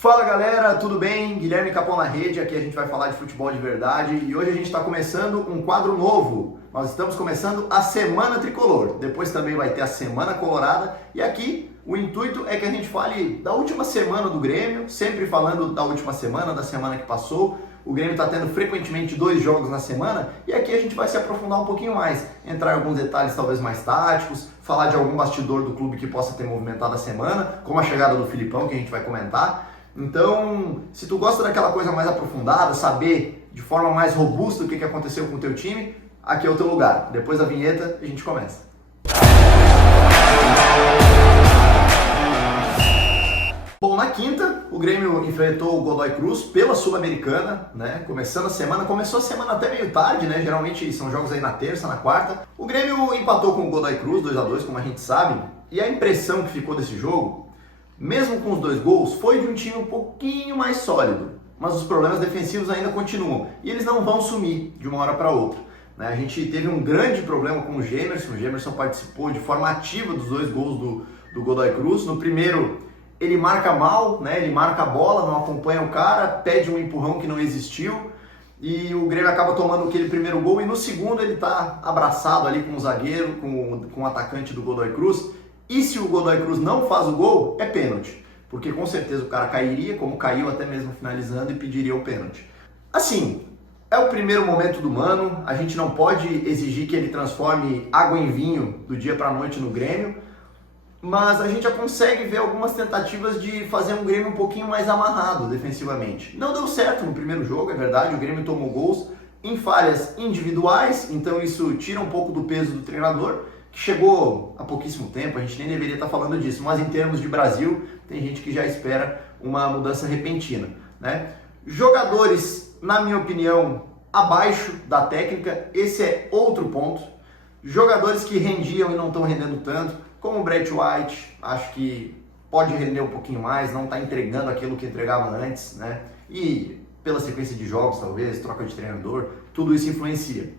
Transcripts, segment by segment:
Fala galera, tudo bem? Guilherme Capão na rede, aqui a gente vai falar de futebol de verdade e hoje a gente está começando um quadro novo. Nós estamos começando a Semana Tricolor, depois também vai ter a Semana Colorada e aqui o intuito é que a gente fale da última semana do Grêmio, sempre falando da última semana, da semana que passou. O Grêmio está tendo frequentemente 2 jogos na semana e aqui a gente vai se aprofundar um pouquinho mais, entrar em alguns detalhes talvez mais táticos, falar de algum bastidor do clube que possa ter movimentado a semana, como a chegada do Filipão que a gente vai comentar. Então, se tu gosta daquela coisa mais aprofundada, saber de forma mais robusta o que aconteceu com o teu time, aqui é o teu lugar. Depois da vinheta, a gente começa. Bom, na quinta, o Grêmio enfrentou o Godoy Cruz pela Sul-Americana, né? Começou a semana até meio tarde, né? Geralmente são jogos aí na terça, na quarta. O Grêmio empatou com o Godoy Cruz, 2-2, como a gente sabe, e a impressão que ficou desse jogo, mesmo com os 2 gols, foi de um time um pouquinho mais sólido, mas os problemas defensivos ainda continuam e eles não vão sumir de uma hora para outra. A gente teve um grande problema com o Gemerson participou de forma ativa dos 2 gols do Godoy Cruz. No primeiro, ele marca mal, né? Ele marca a bola, não acompanha o cara, pede um empurrão que não existiu e o Grêmio acaba tomando aquele primeiro gol e no segundo ele está abraçado ali com o zagueiro, com o atacante do Godoy Cruz. E se o Godoy Cruz não faz o gol, é pênalti. Porque com certeza o cara cairia, como caiu até mesmo finalizando, e pediria o pênalti. Assim, é o primeiro momento do Mano, a gente não pode exigir que ele transforme água em vinho do dia para a noite no Grêmio, mas a gente já consegue ver algumas tentativas de fazer um Grêmio um pouquinho mais amarrado defensivamente. Não deu certo no primeiro jogo, é verdade, o Grêmio tomou gols em falhas individuais, então isso tira um pouco do peso do treinador, que chegou há pouquíssimo tempo, a gente nem deveria estar falando disso, mas em termos de Brasil, tem gente que já espera uma mudança repentina, né? Jogadores, na minha opinião, abaixo da técnica, esse é outro ponto. Jogadores que rendiam e não estão rendendo tanto, como o Brett White, acho que pode render um pouquinho mais, não está entregando aquilo que entregava antes, né? E pela sequência de jogos, talvez, troca de treinador, tudo isso influencia.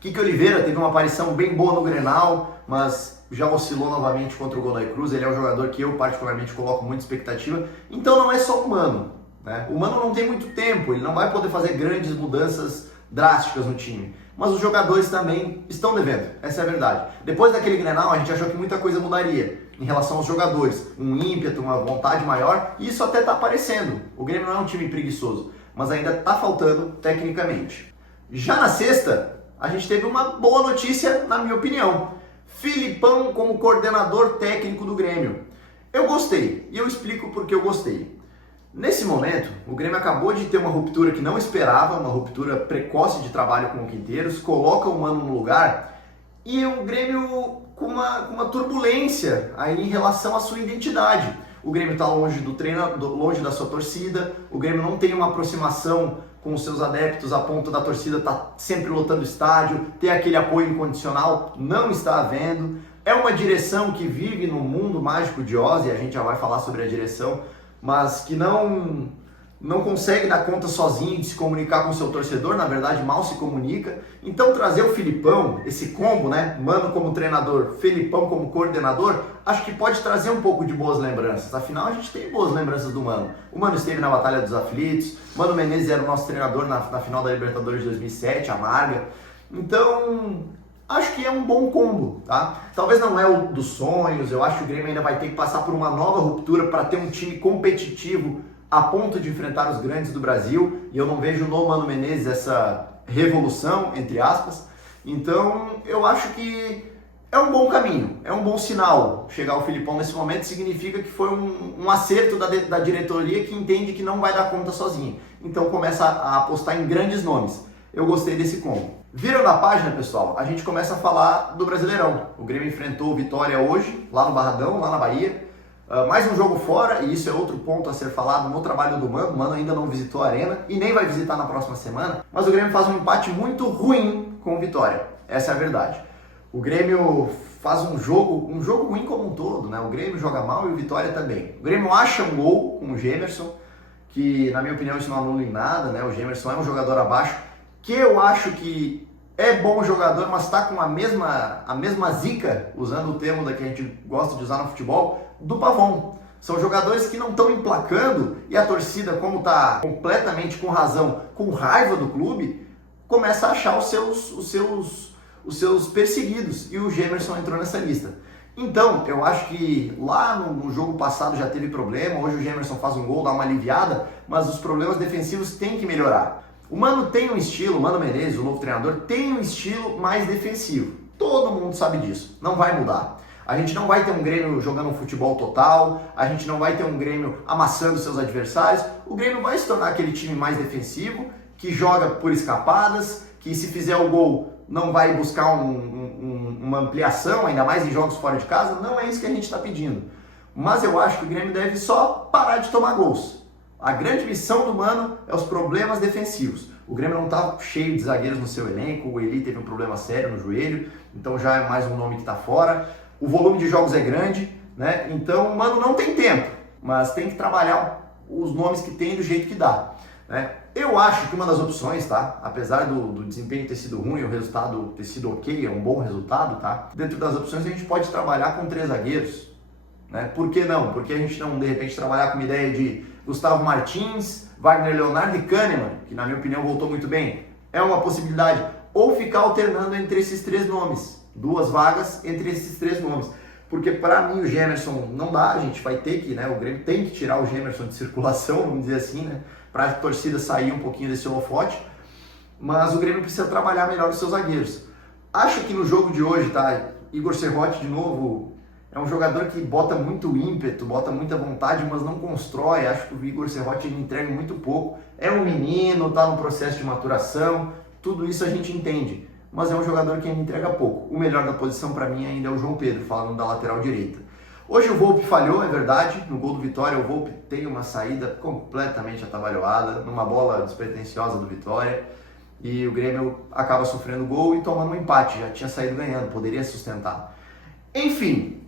Kiki Oliveira teve uma aparição bem boa no Grenal, mas já oscilou novamente contra o Godoy Cruz. Ele é um jogador que eu particularmente coloco muita expectativa. Então não é só o Mano, né? O Mano não tem muito tempo, ele não vai poder fazer grandes mudanças drásticas no time. Mas os jogadores também estão devendo, essa é a verdade. Depois daquele Grenal a gente achou que muita coisa mudaria em relação aos jogadores. Um ímpeto, uma vontade maior, e isso até está aparecendo. O Grêmio não é um time preguiçoso, mas ainda está faltando tecnicamente. Já na sexta, a gente teve uma boa notícia, na minha opinião. Filipão como coordenador técnico do Grêmio. Eu gostei, e eu explico por que eu gostei. Nesse momento, o Grêmio acabou de ter uma ruptura que não esperava, uma ruptura precoce de trabalho com o Quinteiros, coloca o Mano no lugar, e o Grêmio com uma turbulência aí em relação à sua identidade. O Grêmio está longe do treinador, longe da sua torcida, o Grêmio não tem uma aproximação com os seus adeptos a ponto da torcida estar sempre lotando o estádio, ter aquele apoio incondicional, não está havendo. É uma direção que vive no mundo mágico de Oz, e a gente já vai falar sobre a direção, mas que não consegue dar conta sozinho de se comunicar com o seu torcedor, na verdade mal se comunica. Então trazer o Filipão, esse combo, né? Mano como treinador, Filipão como coordenador, acho que pode trazer um pouco de boas lembranças. Afinal, a gente tem boas lembranças do Mano. O Mano esteve na Batalha dos Aflitos, Mano Menezes era o nosso treinador na final da Libertadores de 2007, amarga. Então, acho que é um bom combo, tá? Talvez não é o dos sonhos, eu acho que o Grêmio ainda vai ter que passar por uma nova ruptura para ter um time competitivo a ponto de enfrentar os grandes do Brasil, e eu não vejo no Mano Menezes essa revolução, entre aspas. Então, eu acho que é um bom caminho, é um bom sinal. Chegar o Filipão nesse momento significa que foi um acerto da diretoria que entende que não vai dar conta sozinho. Então, começa a apostar em grandes nomes. Eu gostei desse combo. Virando a página, pessoal, a gente começa a falar do Brasileirão. O Grêmio enfrentou o Vitória hoje, lá no Barradão, lá na Bahia. Mais um jogo fora, e isso é outro ponto a ser falado no trabalho do Mano. O Mano ainda não visitou a Arena e nem vai visitar na próxima semana, mas o Grêmio faz um empate muito ruim com o Vitória, essa é a verdade. O Grêmio faz um jogo ruim como um todo, né? O Grêmio joga mal e o Vitória também. O Grêmio acha um gol com o Gemerson, que na minha opinião isso não anula em nada, né? O Gemerson é um jogador abaixo, que eu acho que é bom jogador, mas está com a mesma zica, usando o termo da que a gente gosta de usar no futebol, do Pavon. São jogadores que não estão emplacando e a torcida, como está completamente com razão, com raiva do clube, começa a achar os seus perseguidos. E o Gemerson entrou nessa lista. Então, eu acho que lá no jogo passado já teve problema, hoje o Gemerson faz um gol, dá uma aliviada, mas os problemas defensivos têm que melhorar. O Mano tem um estilo, o Mano Menezes, o novo treinador, tem um estilo mais defensivo. Todo mundo sabe disso, não vai mudar. A gente não vai ter um Grêmio jogando um futebol total, a gente não vai ter um Grêmio amassando seus adversários. O Grêmio vai se tornar aquele time mais defensivo, que joga por escapadas, que se fizer o gol não vai buscar uma ampliação, ainda mais em jogos fora de casa. Não é isso que a gente está pedindo. Mas eu acho que o Grêmio deve só parar de tomar gols. A grande missão do Mano é os problemas defensivos. O Grêmio não está cheio de zagueiros no seu elenco, o Eli teve um problema sério no joelho, então já é mais um nome que está fora. O volume de jogos é grande, né? Então o Mano não tem tempo, mas tem que trabalhar os nomes que tem do jeito que dá, né? Eu acho que uma das opções, tá? Apesar do desempenho ter sido ruim, o resultado ter sido ok, é um bom resultado, tá? Dentro das opções a gente pode trabalhar com 3 zagueiros, né? Por que não? Porque a gente não, de repente, trabalhar com uma ideia de Gustavo Martins, Wagner Leonardo e Kahneman, que na minha opinião voltou muito bem. É uma possibilidade. Ou ficar alternando entre esses 3 nomes. 2 vagas entre esses 3 nomes. Porque para mim o Gemerson não dá, a gente vai ter que, né? O Grêmio tem que tirar o Gemerson de circulação, vamos dizer assim, né? Para a torcida sair um pouquinho desse holofote. Mas o Grêmio precisa trabalhar melhor os seus zagueiros. Acho que no jogo de hoje, tá? Igor Serrote, de novo, é um jogador que bota muito ímpeto, bota muita vontade, mas não constrói. Acho que o Igor Serrote ele entrega muito pouco. É um menino, tá no processo de maturação, tudo isso a gente entende. Mas é um jogador que ainda entrega pouco. O melhor da posição para mim ainda é o João Pedro, falando da lateral direita. Hoje o Volpi falhou, é verdade, no gol do Vitória o Volpi tem uma saída completamente atabalhoada, numa bola despretensiosa do Vitória, e o Grêmio acaba sofrendo gol e tomando um empate, já tinha saído ganhando, poderia sustentar. Enfim,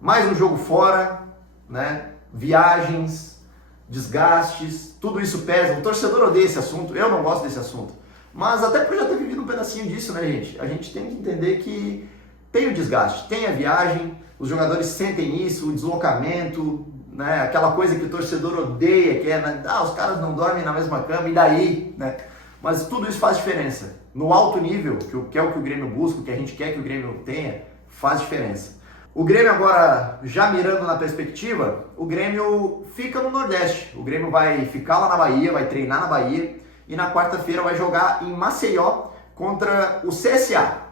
mais um jogo fora, né? Viagens, desgastes, tudo isso pesa. O torcedor odeia esse assunto, eu não gosto desse assunto. Mas até por já ter vivido um pedacinho disso, né, gente? A gente tem que entender que tem o desgaste, tem a viagem, os jogadores sentem isso, o deslocamento, né? Aquela coisa que o torcedor odeia, que é, né? Os caras não dormem na mesma cama, e daí, né? Mas tudo isso faz diferença. No alto nível, que é o que o Grêmio busca, o que a gente quer que o Grêmio tenha, faz diferença. O Grêmio agora, já mirando na perspectiva, o Grêmio fica no Nordeste. O Grêmio vai ficar lá na Bahia, vai treinar na Bahia, e na quarta-feira vai jogar em Maceió contra o CSA,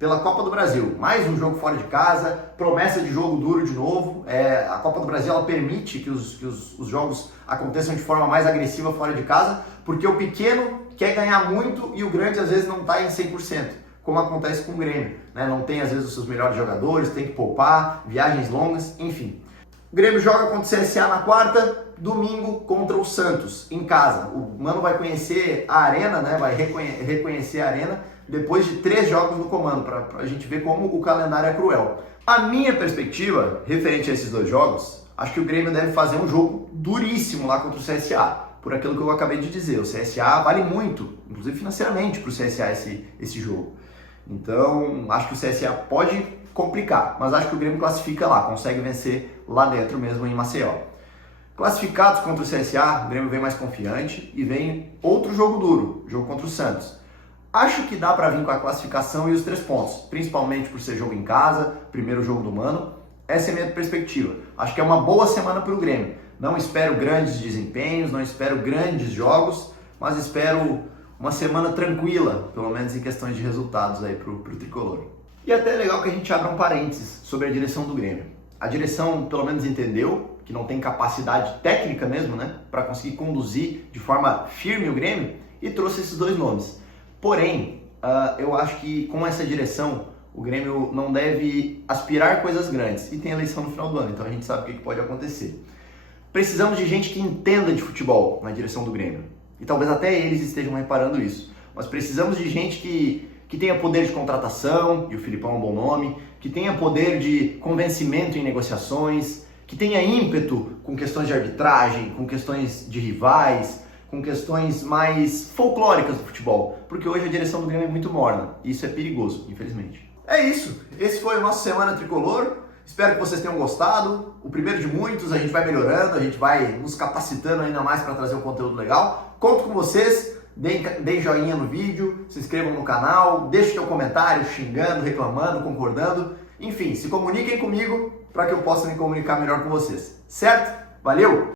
pela Copa do Brasil. Mais um jogo fora de casa, promessa de jogo duro de novo. A Copa do Brasil ela permite que os jogos aconteçam de forma mais agressiva fora de casa, porque o pequeno quer ganhar muito e o grande às vezes não está em 100%, como acontece com o Grêmio, né? Não tem às vezes os seus melhores jogadores, tem que poupar, viagens longas, enfim. O Grêmio joga contra o CSA na quarta, domingo contra o Santos, em casa. O Mano vai conhecer a arena, né? Vai reconhecer a arena depois de 3 jogos no comando, para a gente ver como o calendário é cruel. A minha perspectiva, referente a esses 2 jogos, acho que o Grêmio deve fazer um jogo duríssimo lá contra o CSA, por aquilo que eu acabei de dizer. O CSA vale muito, inclusive financeiramente, para o CSA esse jogo. Então, acho que o CSA pode complicar, mas acho que o Grêmio classifica lá, consegue vencer lá dentro mesmo em Maceió. Classificados contra o CSA, o Grêmio vem mais confiante e vem outro jogo duro, jogo contra o Santos. Acho que dá para vir com a classificação e os 3 pontos, principalmente por ser jogo em casa, primeiro jogo do Mano. Essa é a minha perspectiva. Acho que é uma boa semana para o Grêmio. Não espero grandes desempenhos, não espero grandes jogos, mas espero uma semana tranquila, pelo menos em questões de resultados aí pro Tricolor. E até é legal que a gente abra um parênteses sobre a direção do Grêmio. A direção pelo menos entendeu que não tem capacidade técnica mesmo, né, para conseguir conduzir de forma firme o Grêmio e trouxe esses 2 nomes. Porém, eu acho que com essa direção o Grêmio não deve aspirar coisas grandes e tem eleição no final do ano, então a gente sabe o que pode acontecer. Precisamos de gente que entenda de futebol na direção do Grêmio. E talvez até eles estejam reparando isso. Mas precisamos de gente que tenha poder de contratação, e o Filipão é um bom nome, que tenha poder de convencimento em negociações, que tenha ímpeto com questões de arbitragem, com questões de rivais, com questões mais folclóricas do futebol. Porque hoje a direção do Grêmio é muito morna. E isso é perigoso, infelizmente. É isso. Esse foi o nosso Semana Tricolor. Espero que vocês tenham gostado. O primeiro de muitos, a gente vai melhorando, a gente vai nos capacitando ainda mais para trazer um conteúdo legal. Conto com vocês, deem joinha no vídeo, se inscrevam no canal, deixem seu comentário xingando, reclamando, concordando. Enfim, se comuniquem comigo para que eu possa me comunicar melhor com vocês. Certo? Valeu!